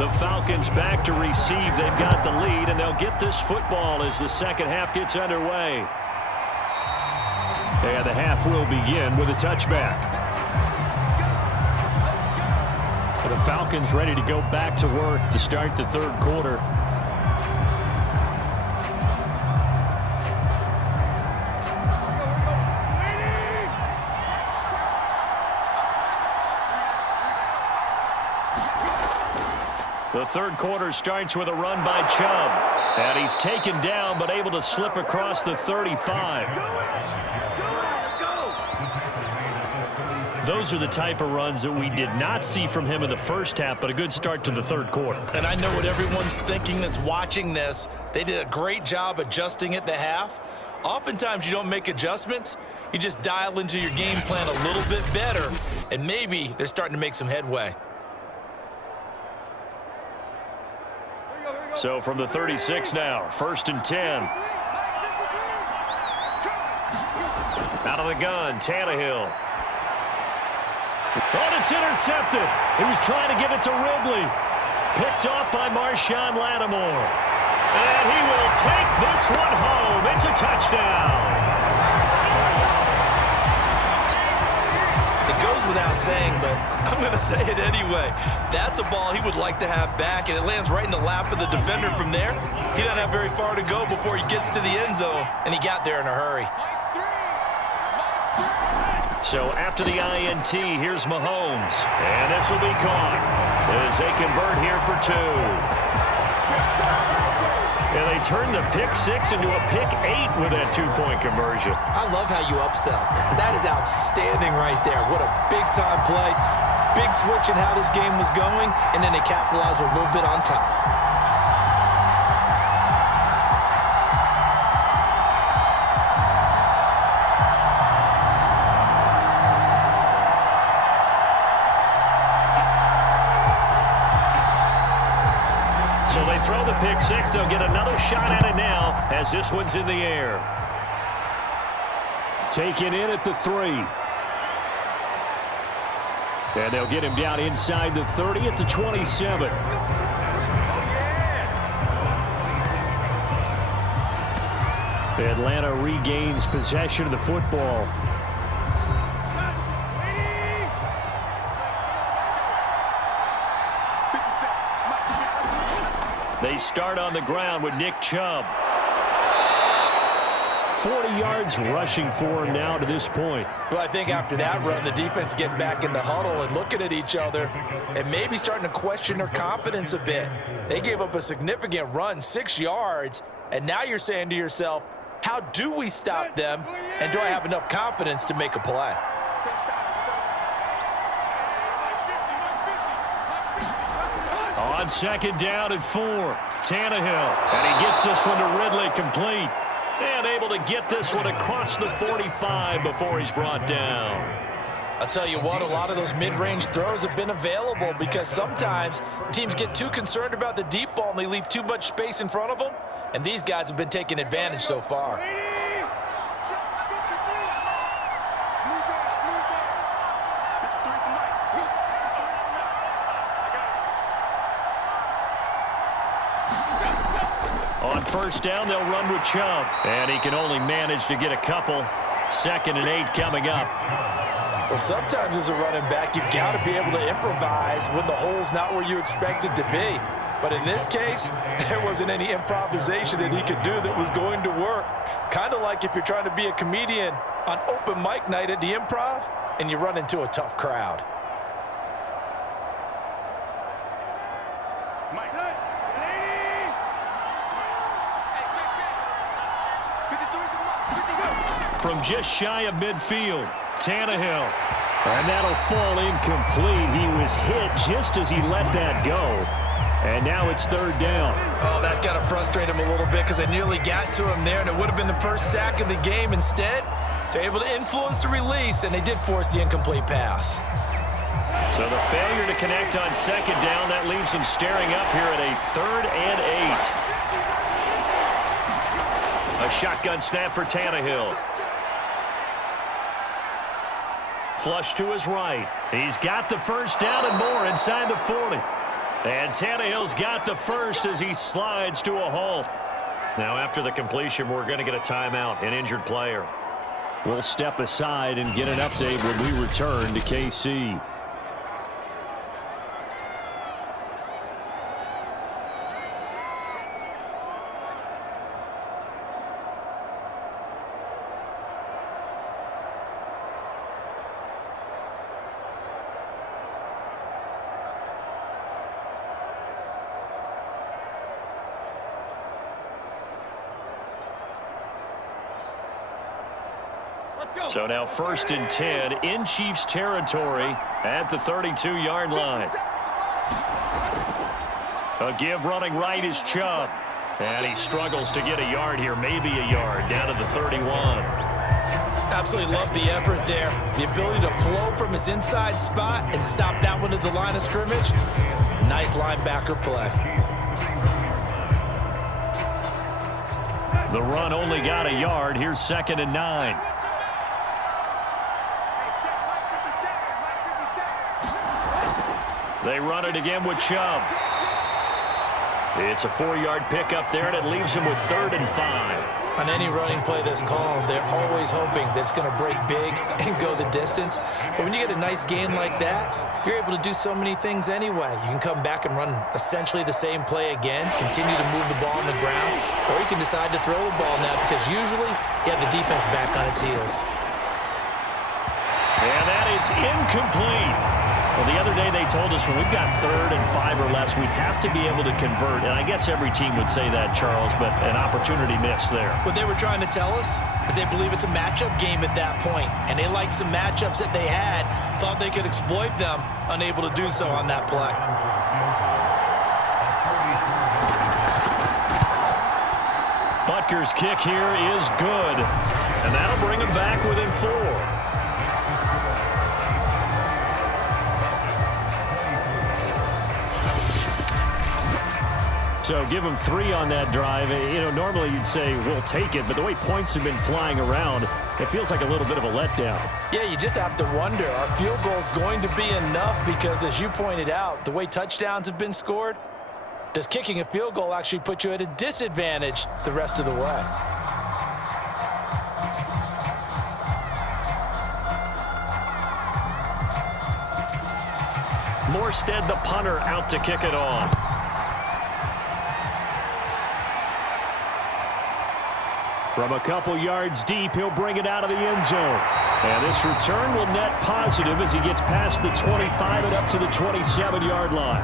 The Falcons back to receive. They've got the lead, and they'll get this football as the second half gets underway. And the half will begin with a touchback. The Falcons ready to go back to work to start the third quarter. The third quarter starts with a run by Chubb. And he's taken down but able to slip across the 35. Those are the type of runs that we did not see from him in the first half, but a good start to the third quarter. And I know what everyone's thinking that's watching this. They did a great job adjusting at the half. Oftentimes you don't make adjustments. You just dial into your game plan a little bit better, and maybe they're starting to make some headway. So from the 36 now, 1st and 10. Out of the gun, Tannehill. Oh, it's intercepted. He was trying to get it to Ridley. Picked off by Marshawn Lattimore. And he will take this one home. It's a touchdown. It goes without saying, but I'm going to say it anyway. That's a ball he would like to have back, and it lands right in the lap of the defender from there. He doesn't have very far to go before he gets to the end zone, and he got there in a hurry. So after the INT, here's Mahomes. And this will be caught as they convert here for 2. And they turn the pick 6 into a pick 8 with that 2-point conversion. I love how you upsell. That is outstanding right there. What a big-time play. Big switch in how this game was going, and then they capitalized a little bit on top. So they throw the pick 6. They'll get another shot at it now as this one's in the air. Taken in at the 3. And they'll get him down inside the 30 at the 27. Atlanta regains possession of the football. They start on the ground with Nick Chubb. 40 yards rushing for him now to this point. Well, I think after that run, the defense is getting back in the huddle and looking at each other and maybe starting to question their confidence a bit. They gave up a significant run, 6 yards, and now you're saying to yourself, how do we stop them, and do I have enough confidence to make a play? On 2nd down and 4, Tannehill, and he gets this one to Ridley complete. And able to get this one across the 45 before he's brought down. I'll tell you what, a lot of those mid-range throws have been available because sometimes teams get too concerned about the deep ball and they leave too much space in front of them, and these guys have been taking advantage so far. On 1st down, they'll run with Chubb. And he can only manage to get a couple. 2nd and 8 coming up. Well, sometimes as a running back, you've got to be able to improvise when the hole's not where you expect it to be. But in this case, there wasn't any improvisation that he could do that was going to work. Kind of like if you're trying to be a comedian on open mic night at the Improv and you run into a tough crowd. From just shy of midfield, Tannehill. And that'll fall incomplete. He was hit just as he let that go. And now it's 3rd down. Oh, that's got to frustrate him a little bit because they nearly got to him there, and it would have been the first sack of the game. Instead, they're able to influence the release, and they did force the incomplete pass. So the failure to connect on 2nd down, that leaves them staring up here at a 3rd and 8. A shotgun snap for Tannehill. Flush to his right. He's got the 1st down and more inside the 40. And Tannehill's got the first as he slides to a halt. Now, after the completion, we're going to get a timeout, an injured player. We'll step aside and get an update when we return to KC. So now 1st and 10 in Chiefs territory at the 32-yard line. A give running right is Chubb. And he struggles to get a yard here, maybe a yard, down to the 31. Absolutely love the effort there. The ability to flow from his inside spot and stop that one at the line of scrimmage. Nice linebacker play. The run only got a yard. Here's 2nd and 9. They run it again with Chubb. It's a 4-yard pickup there, and it leaves him with 3rd and 5. On any running play that's called, they're always hoping that it's going to break big and go the distance. But when you get a nice gain like that, you're able to do so many things anyway. You can come back and run essentially the same play again, continue to move the ball on the ground, or you can decide to throw the ball now because usually you have the defense back on its heels. And that is incomplete. Well, the other day they told us when we've got 3rd and 5 or less, we have to be able to convert. And I guess every team would say that, Charles, but an opportunity missed there. What they were trying to tell us is they believe it's a matchup game at that point, and they liked some matchups that they had, thought they could exploit them, unable to do so on that play. Butker's kick here is good, and that'll bring him back within 4. So give him 3 on that drive. You know, normally you'd say, we'll take it, but the way points have been flying around, it feels like a little bit of a letdown. Yeah, you just have to wonder, are field goals going to be enough? Because as you pointed out, the way touchdowns have been scored, does kicking a field goal actually put you at a disadvantage the rest of the way? Morstead, the punter, out to kick it off. From a couple yards deep, he'll bring it out of the end zone. And this return will net positive as he gets past the 25 and up to the 27-yard line.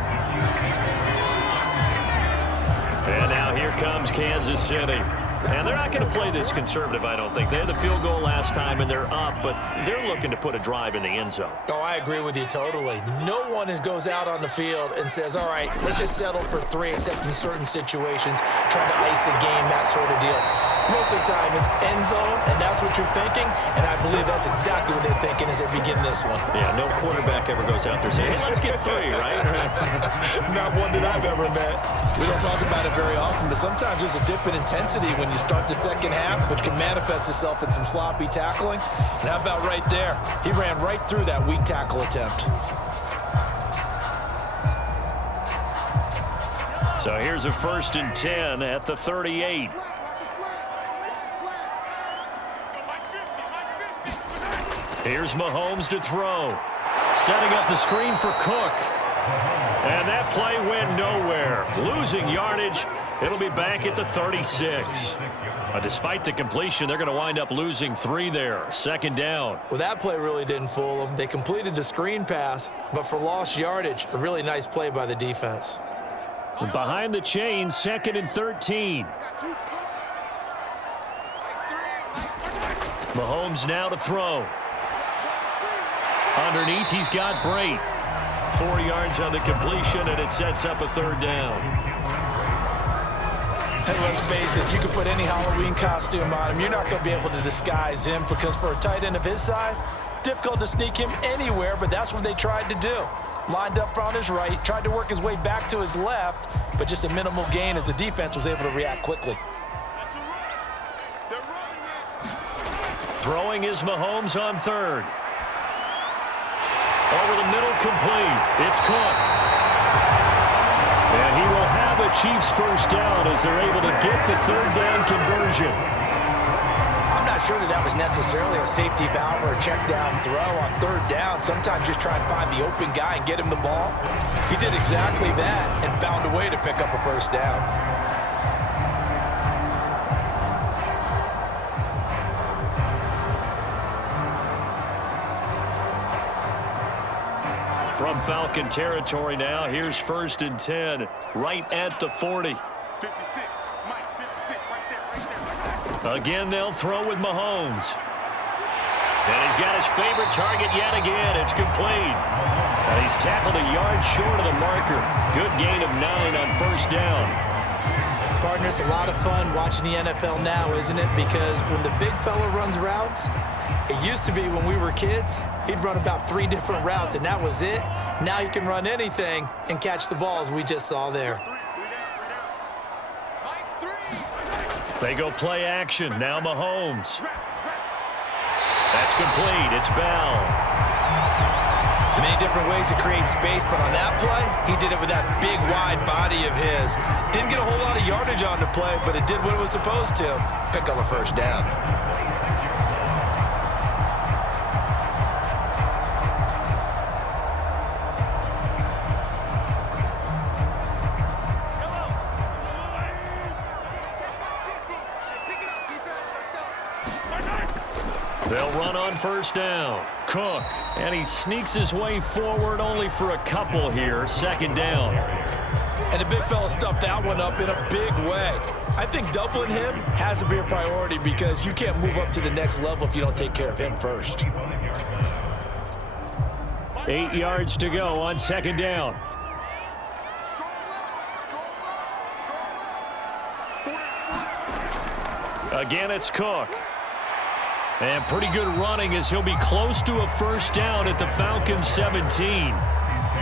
And now here comes Kansas City. And they're not going to play this conservative, I don't think. They had the field goal last time, and they're up, but they're looking to put a drive in the end zone. Oh, I agree with you totally. No one goes out on the field and says, all right, let's just settle for 3, except in certain situations, trying to ice a game, that sort of deal. Most of the time, it's end zone, and that's what you're thinking, and I believe that's exactly what they're thinking as they begin this one. Yeah, no quarterback ever goes out there saying, hey, let's get 3, right? Not one that I've ever met. We don't talk about it very often, but sometimes there's a dip in intensity when you start the second half, which can manifest itself in some sloppy tackling. And how about right there? He ran right through that weak tackle attempt. So here's a 1st and 10 at the 38. Here's Mahomes to throw. Setting up the screen for Cook. And that play went nowhere. Losing yardage. It'll be back at the 36. Despite the completion, they're going to wind up losing 3 there. 2nd down. Well, that play really didn't fool them. They completed the screen pass, but for lost yardage, a really nice play by the defense. Behind the chain, 2nd and 13. Mahomes now to throw. Underneath, he's got Brate. 4 yards on the completion, and it sets up a 3rd down. And let's face it, you can put any Halloween costume on him. You're not going to be able to disguise him because for a tight end of his size, difficult to sneak him anywhere, but that's what they tried to do. Lined up on his right, tried to work his way back to his left, but just a minimal gain as the defense was able to react quickly. Throwing is Mahomes on 3rd. Over the middle, complete. It's Cook. he will have a Chiefs first down as they're able to get the third down conversion. I'm not sure that was necessarily a safety valve or a check down throw on third down. Sometimes just try and find the open guy and get him the ball. He did exactly that and found a way to pick up a first down. From Falcon territory now, here's 1st and 10, right at the 40. 56, Mike, 56, right there. Again, they'll throw with Mahomes. And he's got his favorite target yet again. It's complete. And he's tackled a yard short of the marker. Good gain of 9 on first down. Partner, it's a lot of fun watching the NFL now, isn't it? Because when the big fella runs routes, it used to be when we were kids, he'd run about 3 different routes, and that was it. Now he can run anything and catch the balls we just saw there. They go play action. Now Mahomes. That's complete. It's Bell. Many different ways to create space, but on that play, he did it with that big, wide body of his. Didn't get a whole lot of yardage on the play, but it did what it was supposed to. Pick up a first down. They'll run on first down. Cook. And he sneaks his way forward only for a couple here. 2nd down. And the big fella stuffed that one up in a big way. I think doubling him has to be a priority because you can't move up to the next level if you don't take care of him first. 8 yards to go on 2nd down. Again, it's Cook. And pretty good running as he'll be close to a first down at the Falcons 17.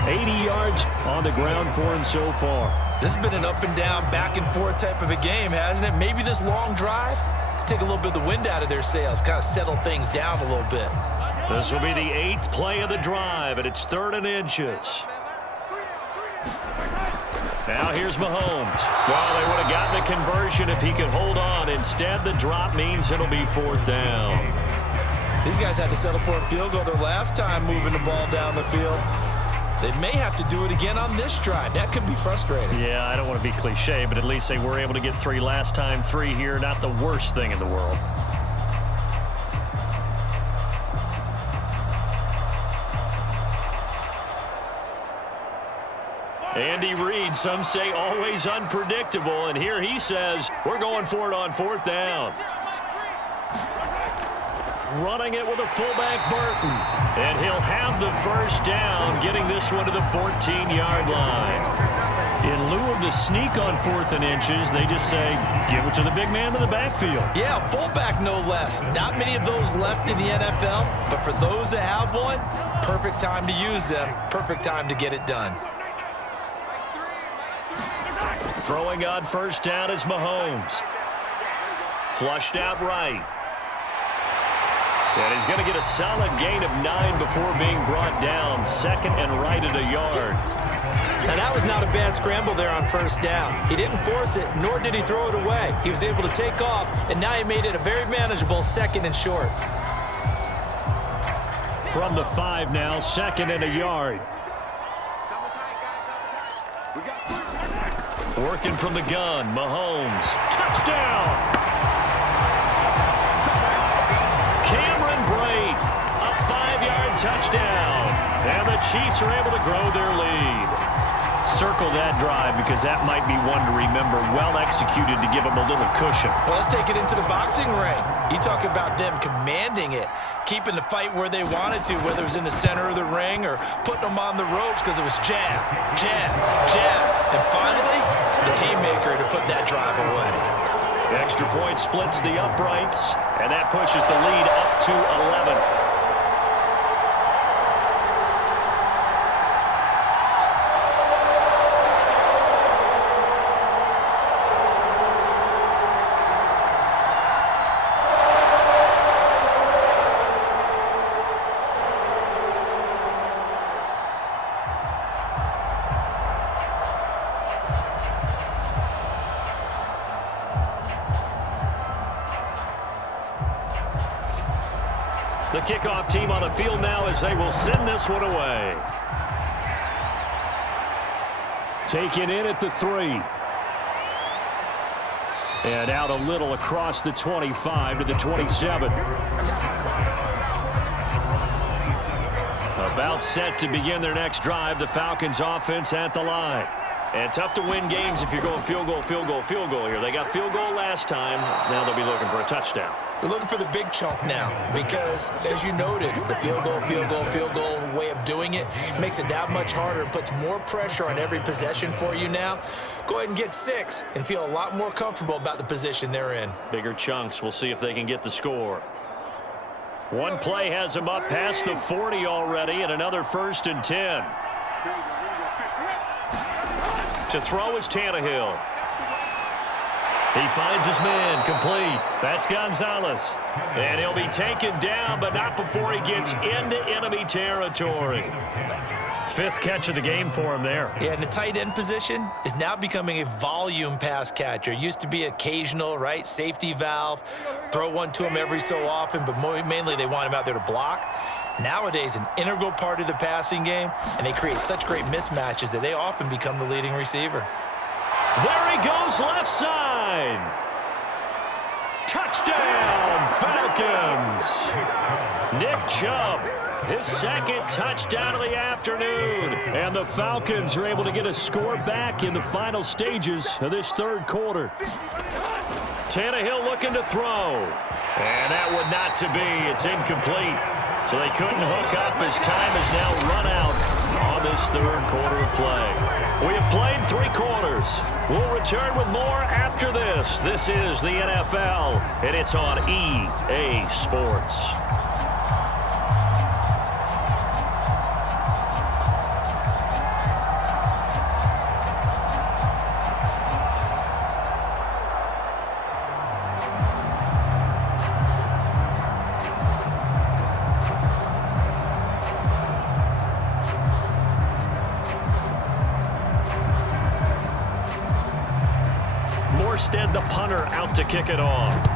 80 yards on the ground for him so far. This has been an up and down, back and forth type of a game, hasn't it? Maybe this long drive take a little bit of the wind out of their sails, kind of settle things down a little bit. This will be the 8th play of the drive, and it's 3rd and inches. Now here's Mahomes. Well, they would have gotten the conversion if he could hold on. Instead, the drop means it'll be 4th down. These guys had to settle for a field goal their last time moving the ball down the field. They may have to do it again on this drive. That could be frustrating. Yeah, I don't want to be cliche, but at least they were able to get 3 last time. 3 here, not the worst thing in the world. Andy Reid, some say always unpredictable, and here he says we're going for it on 4th down. Running it with a fullback Burton, and he'll have the first down, getting this one to the 14-yard line. In lieu of the sneak on 4th and inches, they just say, give it to the big man in the backfield. Yeah, fullback no less. Not many of those left in the NFL, but for those that have one, perfect time to use them, perfect time to get it done. Throwing on first down is Mahomes. Flushed out right. And he's going to get a solid gain of 9 before being brought down. 2nd and right at a yard. Now that was not a bad scramble there on first down. He didn't force it, nor did he throw it away. He was able to take off, and now he made it a very manageable 2nd and short. From the 5 now, 2nd and a yard. Working from the gun, Mahomes. Touchdown! Cameron Brate, a 5-yard touchdown. And the Chiefs are able to grow their lead. Circle that drive because that might be one to remember. Well executed to give them a little cushion. Well, let's take it into the boxing ring. You talk about them commanding it, keeping the fight where they wanted to, whether it was in the center of the ring or putting them on the ropes because it was jab, jab, jab. And finally, the haymaker to put that drive away. Extra point splits the uprights, and that pushes the lead up to 11. The kickoff team on the field now as they will send this one away. Taken in at the 3. And out a little across the 25 to the 27. About set to begin their next drive. The Falcons offense at the line. And tough to win games if you're going field goal, field goal, field goal here. They got field goal last time. Now they'll be looking for a touchdown. They're looking for the big chunk now because, as you noted, the field goal way of doing it makes it that much harder and puts more pressure on every possession for you now. Go ahead and get 6 and feel a lot more comfortable about the position they're in. Bigger chunks. We'll see if they can get the score. One play has them up past the 40 already, and another 1st and 10. To throw is Tannehill. He finds his man, complete. That's Gonzalez. And he'll be taken down, but not before he gets into enemy territory. 5th catch of the game for him there. Yeah, and the tight end position is now becoming a volume pass catcher. It used to be occasional, right? Safety valve. Throw one to him every so often, but mainly they want him out there to block. Nowadays, an integral part of the passing game, and they create such great mismatches that they often become the leading receiver. There he goes, left side. Touchdown, Falcons. Nick Chubb, his 2nd touchdown of the afternoon. And the Falcons are able to get a score back in the final stages of this 3rd quarter. Tannehill looking to throw. And that would not to be. It's incomplete. So they couldn't hook up as time has now run out on this 3rd quarter of play. We have played 3 quarters. We'll return with more after this. This is the NFL, and it's on EA Sports. Morstead, the punter, out to kick it off.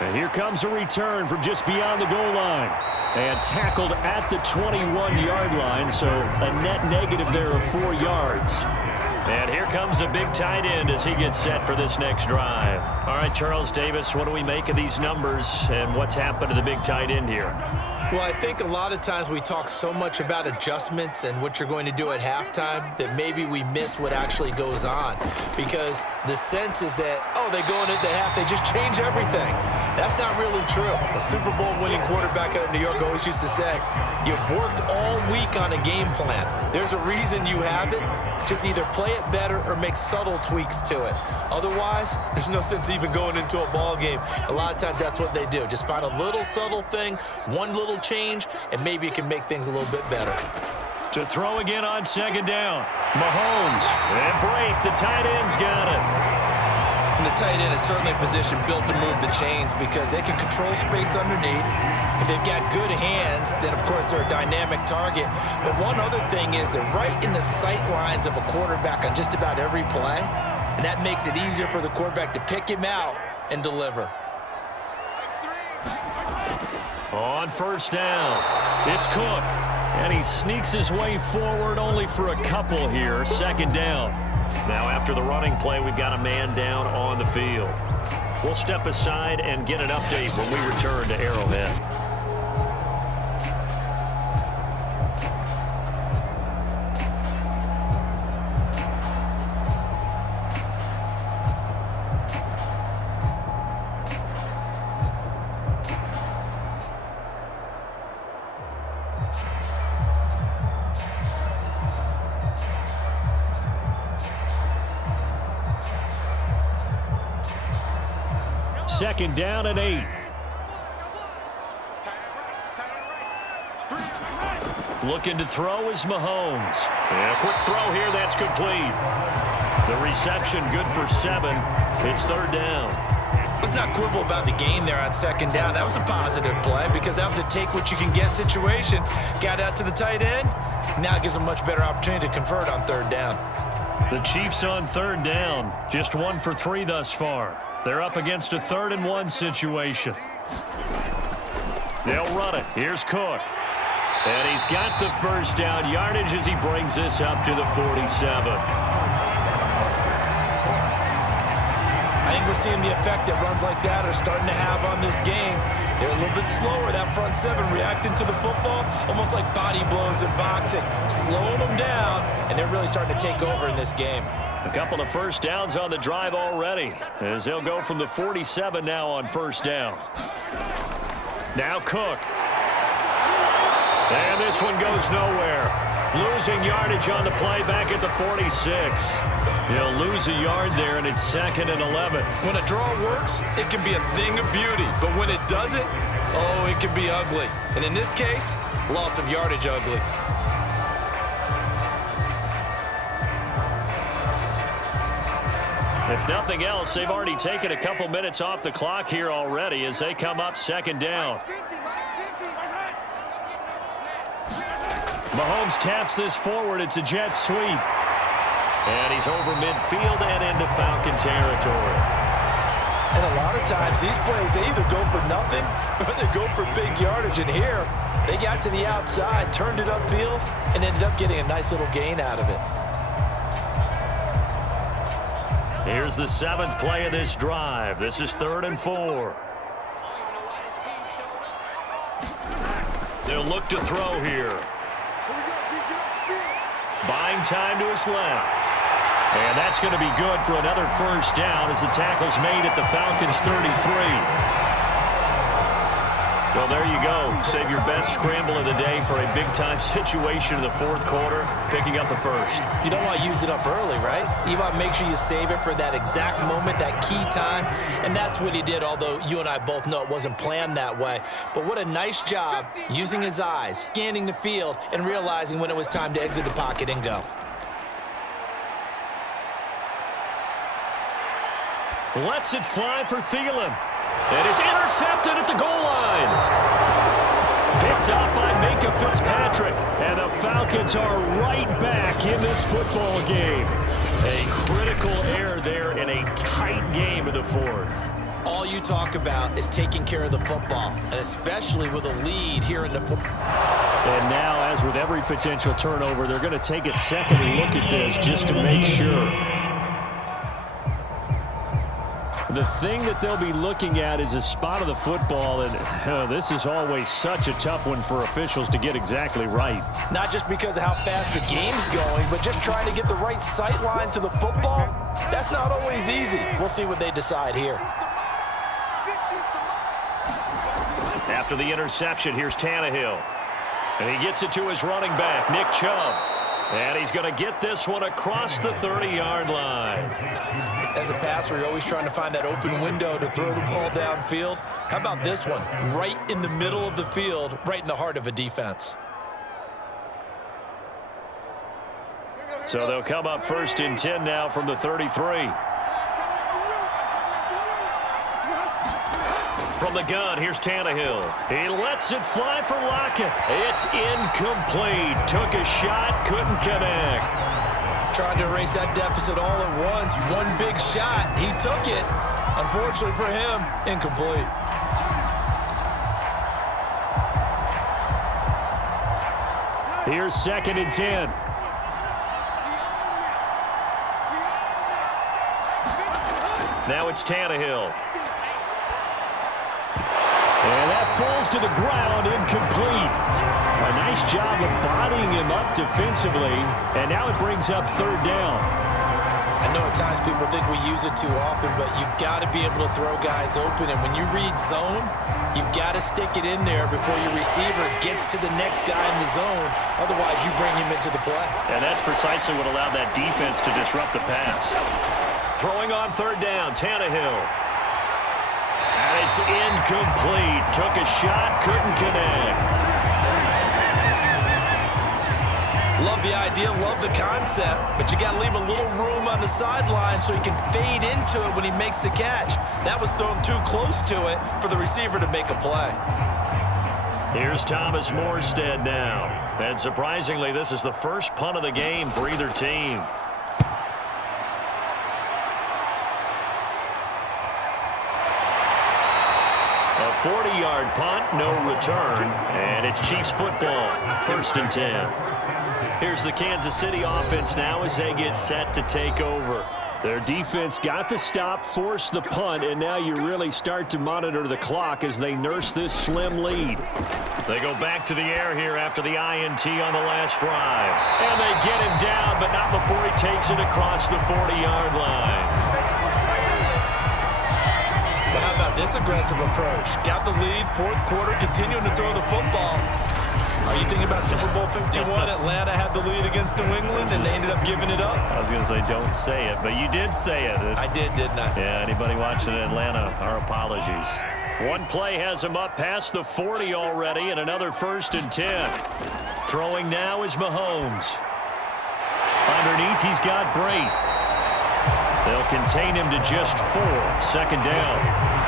And here comes a return from just beyond the goal line. And tackled at the 21-yard line, so a net negative there of 4 yards. And here comes a big tight end as he gets set for this next drive. All right, Charles Davis, what do we make of these numbers and what's happened to the big tight end here? Well, I think a lot of times we talk so much about adjustments and what you're going to do at halftime that maybe we miss what actually goes on. Because the sense is that, oh, they go in at the half, they just change everything. That's not really true. A Super Bowl winning quarterback out of New York always used to say, you've worked all week on a game plan. There's a reason you have it. Just either play it better or make subtle tweaks to it. Otherwise, there's no sense even going into a ball game. A lot of times that's what they do. Just find a little subtle thing, one little change, and maybe it can make things a little bit better. To throw again on 2nd down. Mahomes. And break. The tight end's got it. And the tight end is certainly a position built to move the chains because they can control space underneath. If they've got good hands, then, of course, they're a dynamic target. But one other thing is they're right in the sight lines of a quarterback on just about every play, and that makes it easier for the quarterback to pick him out and deliver. On 1st down, it's Cook, and he sneaks his way forward only for a couple here. 2nd down. Now, after the running play, we've got a man down on the field. We'll step aside and get an update when we return to Arrowhead. Second down and 8. Looking to throw is Mahomes. And a quick throw here, that's complete. The reception good for 7. It's 3rd down. Let's not quibble about the gain there on 2nd down. That was a positive play because that was a take-what-you-can-get situation. Got out to the tight end. Now it gives them a much better opportunity to convert on 3rd down. The Chiefs on third down. Just 1 for 3 thus far. They're up against a 3rd and 1 situation. They'll run it. Here's Cook. And he's got the first down yardage as he brings this up to the 47. I think we're seeing the effect that runs like that are starting to have on this game. They're a little bit slower, that front seven, reacting to the football, almost like body blows in boxing, slowing them down, and they're really starting to take over in this game. A couple of first downs on the drive already, as they'll go from the 47 now on first down. Now Cook. And this one goes nowhere. Losing yardage on the play back at the 46. He'll lose a yard there, and it's 2nd and 11. When a draw works, it can be a thing of beauty. But when it doesn't, oh, it can be ugly. And in this case, loss of yardage ugly. If nothing else, they've already taken a couple minutes off the clock here already as they come up 2nd down. Mahomes taps this forward. It's a jet sweep. And he's over midfield and into Falcon territory. And a lot of times, these plays, they either go for nothing or they go for big yardage. And here, they got to the outside, turned it upfield, and ended up getting a nice little gain out of it. Here's the 7th play of this drive. This is 3rd and 4. They'll look to throw here. Buying time to his left. And that's going to be good for another first down as the tackle's made at the Falcons' 33. Well, there you go. Save your best scramble of the day for a big-time situation in the 4th quarter, picking up the first. You don't want to use it up early, right? You want to make sure you save it for that exact moment, that key time. And that's what he did, although you and I both know it wasn't planned that way. But what a nice job using his eyes, scanning the field, and realizing when it was time to exit the pocket and go. Lets it fly for Thielen. And it's intercepted at the goal line. Picked up by Minka Fitzpatrick. And the Falcons are right back in this football game. A critical error there in a tight game in the 4th. All you talk about is taking care of the football, and especially with a lead here in the 4th. And now, as with every potential turnover, they're going to take a second look at this just to make sure. The thing that they'll be looking at is a spot of the football, and this is always such a tough one for officials to get exactly right. Not just because of how fast the game's going, but just trying to get the right sight line to the football. That's not always easy. We'll see what they decide here. After the interception, here's Tannehill. And he gets it to his running back, Nick Chubb. And he's going to get this one across the 30-yard line. As a passer, you're always trying to find that open window to throw the ball downfield. How about this one? Right in the middle of the field, right in the heart of a defense. So they'll come up 1st and 10 now from the 33. From the gun, here's Tannehill. He lets it fly for Lockett. It's incomplete. Took a shot, couldn't connect. Trying to erase that deficit all at once. One big shot. He took it. Unfortunately for him, incomplete. Here's 2nd and 10. Now it's Tannehill. And that falls to the ground, incomplete. A nice job of bodying him up defensively, and now it brings up 3rd down. I know at times people think we use it too often, but you've got to be able to throw guys open, and when you read zone, you've got to stick it in there before your receiver gets to the next guy in the zone. Otherwise, you bring him into the play. And that's precisely what allowed that defense to disrupt the pass. Throwing on 3rd down, Tannehill. And it's incomplete. Took a shot, couldn't connect. Love the idea, love the concept, but you got to leave a little room on the sideline so he can fade into it when he makes the catch. That was thrown too close to it for the receiver to make a play. Here's Thomas Morstead now. And surprisingly, this is the first punt of the game for either team. A 40-yard punt, no return, and it's Chiefs football, 1st and 10. Here's the Kansas City offense now as they get set to take over. Their defense got the stop, forced the punt, and now you really start to monitor the clock as they nurse this slim lead. They go back to the air here after the INT on the last drive. And they get him down, but not before he takes it across the 40-yard line. But how about this aggressive approach? Got the lead, 4th quarter, continuing to throw the football. Are you thinking about Super Bowl 51? Atlanta had the lead against New England, and they ended up giving it up? I was going to say don't say it, but you did say it. I did, didn't I? Yeah, anybody watching Atlanta, our apologies. One play has him up past the 40 already, and another 1st and 10. Throwing now is Mahomes. Underneath, he's got Brait. They'll contain him to just 4. 2nd down.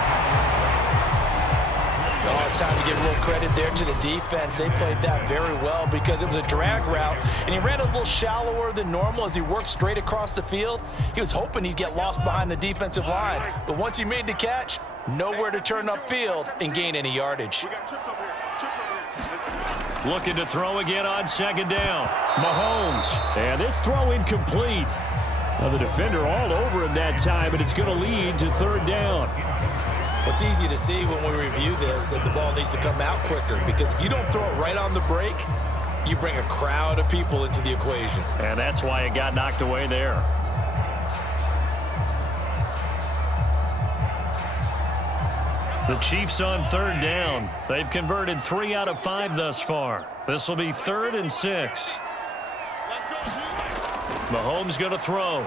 Oh, it's time to give a little credit there to the defense. They played that very well because it was a drag route, and he ran a little shallower than normal as he worked straight across the field. He was hoping he'd get lost behind the defensive line, but once he made the catch, nowhere to turn upfield and gain any yardage. We got trips over here. Trips over here. Looking to throw again on 2nd down. Mahomes. And this throw incomplete. Well, the defender all over him that time, but it's going to lead to 3rd down. It's easy to see when we review this that the ball needs to come out quicker, because if you don't throw it right on the break, you bring a crowd of people into the equation. And that's why it got knocked away there. The Chiefs on 3rd down. They've converted 3 out of 5 thus far. This will be 3rd and 6. Mahomes going to throw.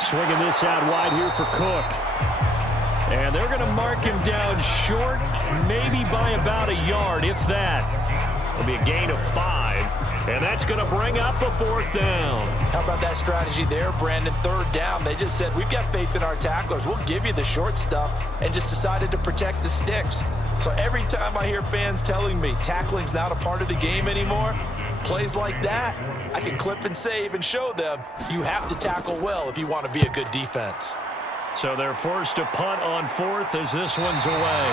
Swinging this out wide here for Cook. And they're going to mark him down short, maybe by about a yard, if that. It'll be a gain of 5, and that's going to bring up a 4th down. How about that strategy there, Brandon? 3rd down. They just said, we've got faith in our tacklers. We'll give you the short stuff, and just decided to protect the sticks. So every time I hear fans telling me tackling's not a part of the game anymore, plays like that, I can clip and save and show them you have to tackle well if you want to be a good defense. So they're forced to punt on 4th as this one's away.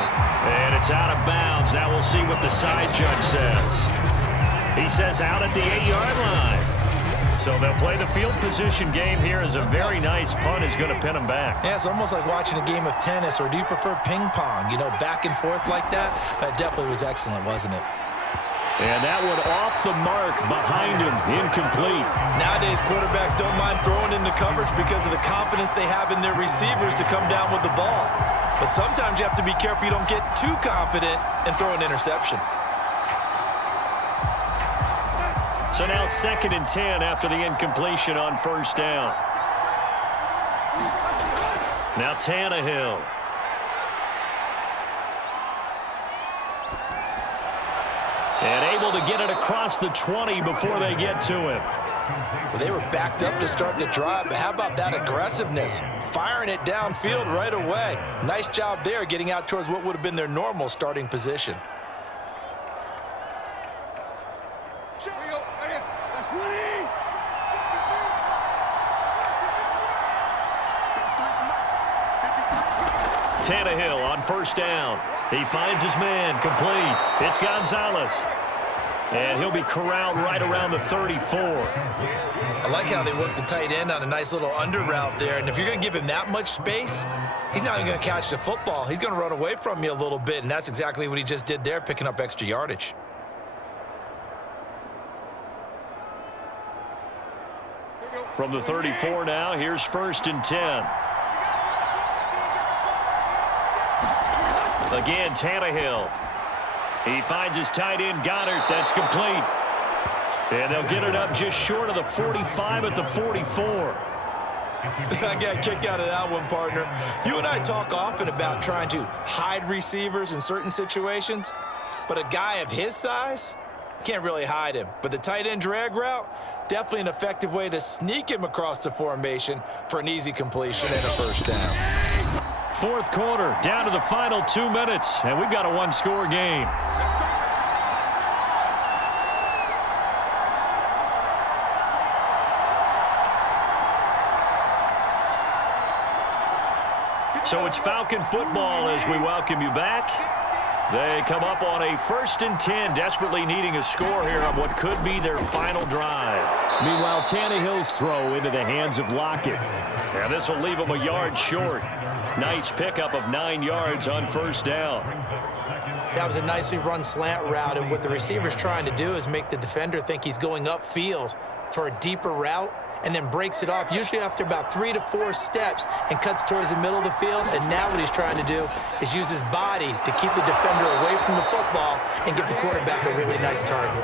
And it's out of bounds. Now we'll see what the side judge says. He says out at the 8-yard line. So they'll play the field position game here as a very nice punt is going to pin them back. Yeah, it's almost like watching a game of tennis, or do you prefer ping pong? You know, back and forth like that? That definitely was excellent, wasn't it? And that one off the mark behind him, incomplete. Nowadays, quarterbacks don't mind throwing into coverage because of the confidence they have in their receivers to come down with the ball. But sometimes you have to be careful you don't get too confident and throw an interception. So now 2nd and 10 after the incompletion on 1st down. Now Tannehill. And able to get it across the 20 before they get to him. Well, they were backed up to start the drive, but how about that aggressiveness? Firing it downfield right away. Nice job there getting out towards what would have been their normal starting position. Tannehill on 1st down. He finds his man, complete. It's Gonzalez. And he'll be corralled right around the 34. I like how they worked the tight end on a nice little under route there. And if you're going to give him that much space, he's not even going to catch the football. He's going to run away from you a little bit, and that's exactly what he just did there, picking up extra yardage. From the 34 now, here's 1st and 10. Again, Tannehill. He finds his tight end, Goddard. That's complete. And they'll get it up just short of the 45 at the 44. I got a kick out of that one, partner. You and I talk often about trying to hide receivers in certain situations, but a guy of his size can't really hide him. But the tight end drag route, definitely an effective way to sneak him across the formation for an easy completion and a 1st down. 4th quarter, down to the final 2 minutes, and we've got a 1-score game. So it's Falcon football as we welcome you back. They come up on a 1st and 10, desperately needing a score here on what could be their final drive. Meanwhile, Tannehill's throw into the hands of Lockett. And this will leave him a yard short. Nice pickup of 9 yards on 1st down. That was a nicely run slant route, and what the receiver's trying to do is make the defender think he's going upfield for a deeper route, and then breaks it off, usually after about 3 to 4 steps, and cuts towards the middle of the field. And now what he's trying to do is use his body to keep the defender away from the football and give the quarterback a really nice target.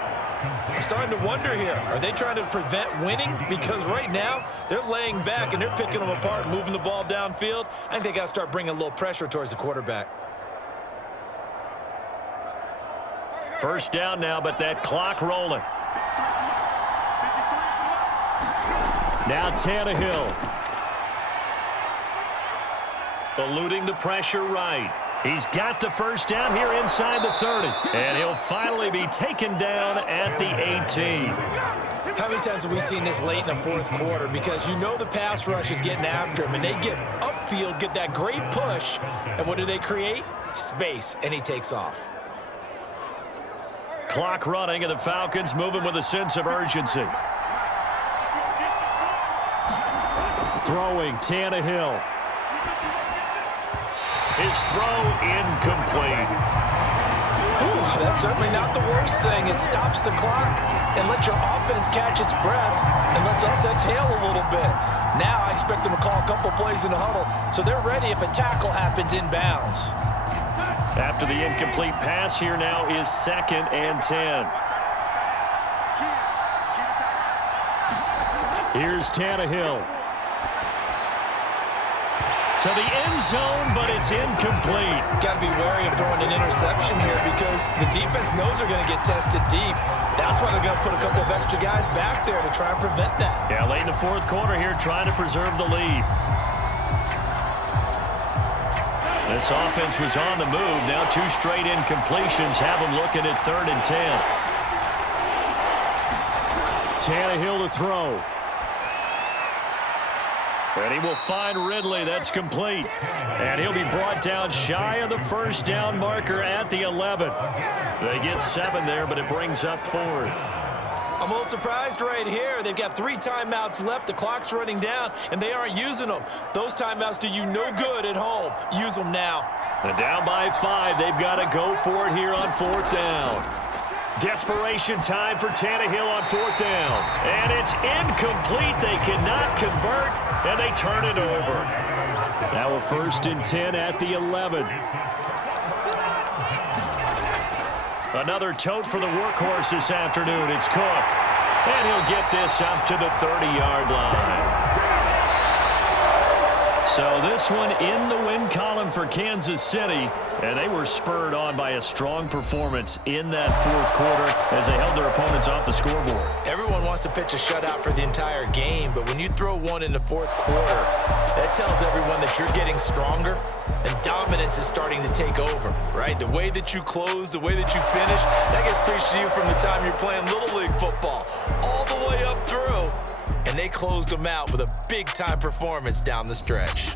I'm starting to wonder here, are they trying to prevent winning? Because right now, they're laying back and they're picking them apart, moving the ball downfield. I think they got to start bringing a little pressure towards the quarterback. 1st down now, but that clock rolling. Now Tannehill. Eluding the pressure right. He's got the 1st down here inside the 30. And he'll finally be taken down at the 18. How many times have we seen this late in the 4th quarter? Because you know the pass rush is getting after him, and they get upfield, get that great push, and what do they create? Space, and he takes off. Clock running, and the Falcons moving with a sense of urgency. Throwing, Tannehill. His throw incomplete. Ooh, that's certainly not the worst thing. It stops the clock and lets your offense catch its breath and lets us exhale a little bit. Now I expect them to call a couple plays in the huddle so they're ready if a tackle happens inbounds. After the incomplete pass, here now is 2nd and 10. Here's Tannehill. To the end zone, but it's incomplete. Got to be wary of throwing an interception here because the defense knows they're going to get tested deep. That's why they're going to put a couple of extra guys back there to try and prevent that. Yeah, late in the 4th quarter here, trying to preserve the lead. This offense was on the move. Now 2 straight incompletions have them looking at 3rd and 10. Tannehill to throw. And he will find Ridley. That's complete. And he'll be brought down shy of the 1st down marker at the 11. They get 7 there, but it brings up 4th. I'm a little surprised right here. They've got 3 timeouts left. The clock's running down, and they aren't using them. Those timeouts do you no good at home. Use them now. And down by 5. They've got to go for it here on 4th down. Desperation time for Tannehill on 4th down. And it's incomplete. They cannot convert, and they turn it over. Now a 1st and 10 at the 11. Another tote for the workhorse this afternoon. It's Cook. And he'll get this up to the 30-yard line. So this one in the win column for Kansas City, and they were spurred on by a strong performance in that 4th quarter as they held their opponents off the scoreboard. Everyone wants to pitch a shutout for the entire game, but when you throw one in the 4th quarter, that tells everyone that you're getting stronger and dominance is starting to take over, right? The way that you close, the way that you finish, that gets preached to you from the time you're playing Little League football all the way up through. And they closed them out with a big-time performance down the stretch.